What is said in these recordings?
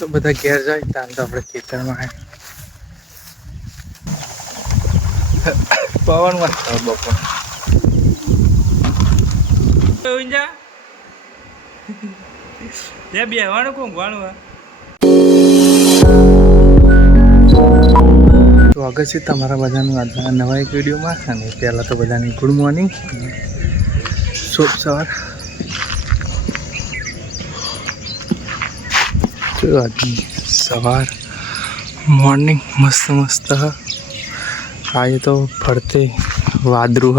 તો બધા ઘેર જાય ત્યાં તો આપણે ખેતરમાં પવન મસ્ત બપોર બેવાનું કોણ ઘણું સ્વાગત છે તમારા બધાનું આજના નવા એક વિડીયોમાં. અને પહેલાં તો બધાની ગુડ મોર્નિંગ, શુભ સવાર. જો આજની સવાર મોર્નિંગ મસ્ત મસ્ત આજે તો ફરતે વાદળું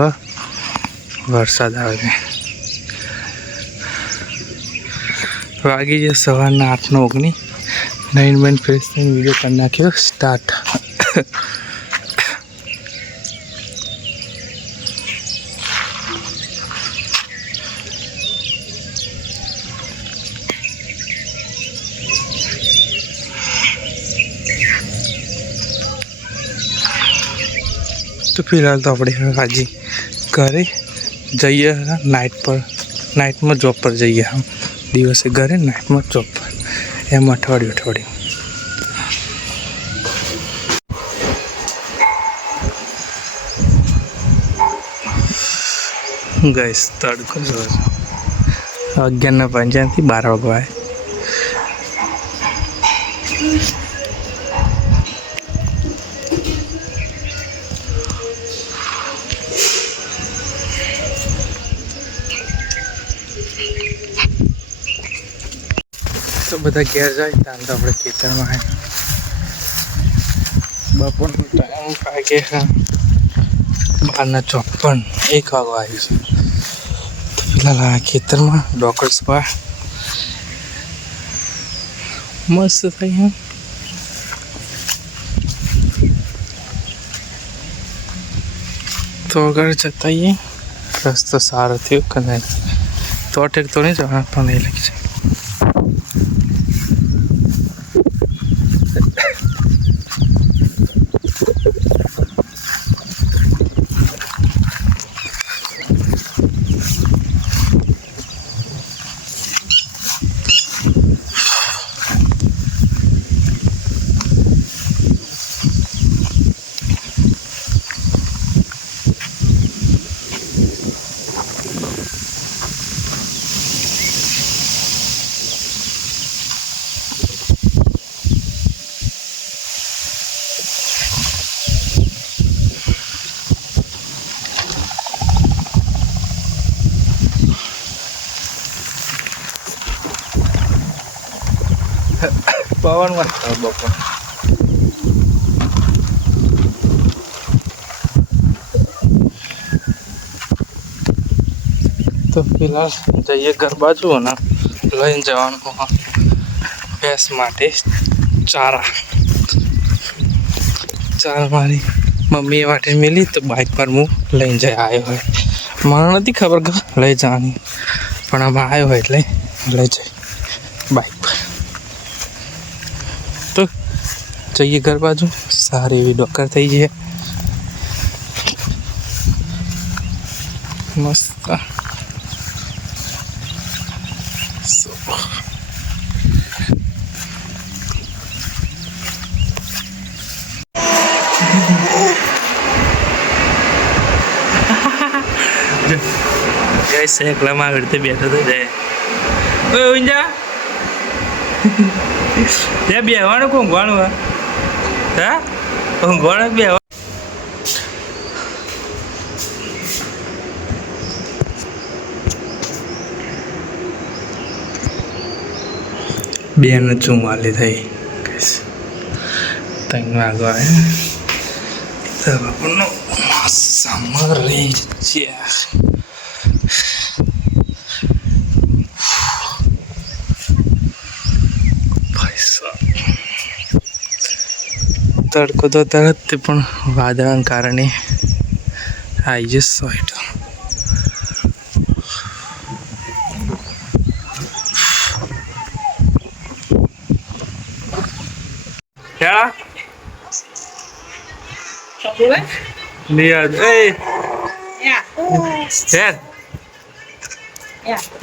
વરસાદ આવે છે. વાગી જાય સવારના 8:19. નાઇન બેન ફ્રેશ થઈને વિડીયો કરી નાખ્યો સ્ટાર્ટ. તો ફિલહાલ તો આપણે આજે ઘરે જઈએ. નાઇટમાં જોબ પર જઈએ. દિવસે ઘરે નાઇટમાં જોબ પર, એમ અઠવાડિયું ગઈશ. તડકો જો 11:55 થી 12 વાગવા. તો બધા ઘેર જાય ત્યાં તો આપણે ખેતરમાં બપોરનો ટાઈમ વાગે 12:54, 1 વાગવા આવ્યું છે. તો પેલા આ ખેતરમાં ડોકર્સ પર મસ્ત થઈ. તો આગળ જતા આવીએ. રસ્તો સારો થયો કે નહીં તો ઠીક તો નહીં જવા પણ નહીં લખી છે. પવન મસ્ત બપોર. તો ફિલહાલ જઈએ ઘર બાજુ ને લઈને જવાનું ભેંસ માટે ચારા મારી મમ્મીએ માટે મેલી. તો બાઇક પર હું લઈને જઈ આવ્યો હોય. મને નથી ખબર કે લઈ જવાની, પણ આમાં આવ્યો હોય એટલે લઈ જાય બાઇક પર. તો જઈએ ઘર બાજુ. સારી એવી ડોકર થઈ જાય મસ્ત. એકલામાં આવી રીતે બેઠો થઈ જાય. ત્યાં બેવાનું ઊંઘવાનું ઊંઘવાનું બેવા. બેન ચુમ્માલી થઈ 3 વાગવા બાપુનો સમર રહી છે. તડકો તો તરત પણ વાદળાના કારણે આવી જશે.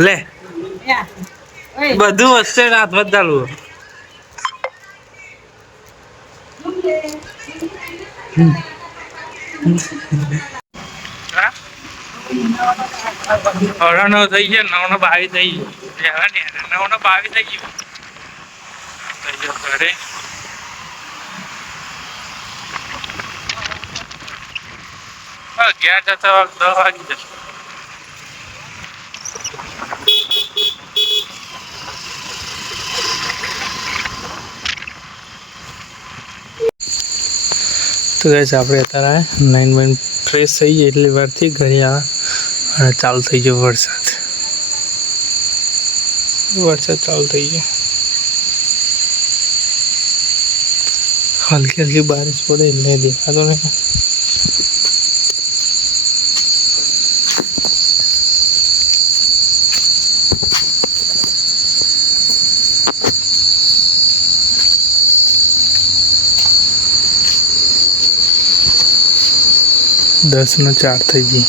લે બધું વચ્ચે હાથ ચાલુ અઢાર 9 થઈ ગયા, 9 ને 22 થઈ ગયું. 9 ને 22 થઈ ગયું. થઈ ગયો ઘરે. ઘેર જતા 10 વાગી જશે. તો ગાઈસ આપણે અત્યારે 9 ફ્રેશ થઈ જાય એટલી વારથી ઘરે આવે અને ચાલુ થઈ ગયો વરસાદ. ચાલુ થઈ ગયો. હલકી હલકી બારિશ પડે એટલે દેખાતો નહીં. દસ ને 4 થઈ ગઈ.